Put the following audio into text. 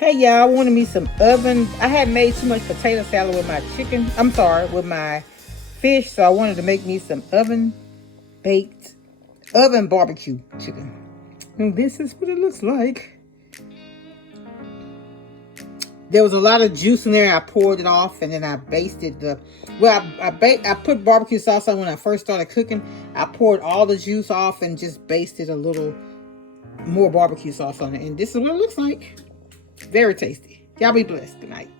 Hey y'all, I wanted me some oven. I had made too much potato salad with my chicken. I'm sorry, with my fish. So I wanted to make me some baked, oven barbecue chicken. And this is what it looks like. There was a lot of juice in there. I poured it off and then I basted the. Well, I put barbecue sauce on when I first started cooking. I poured all the juice off and just basted a little more barbecue sauce on it. And this is what it looks like. Very tasty. Y'all be blessed. Good night.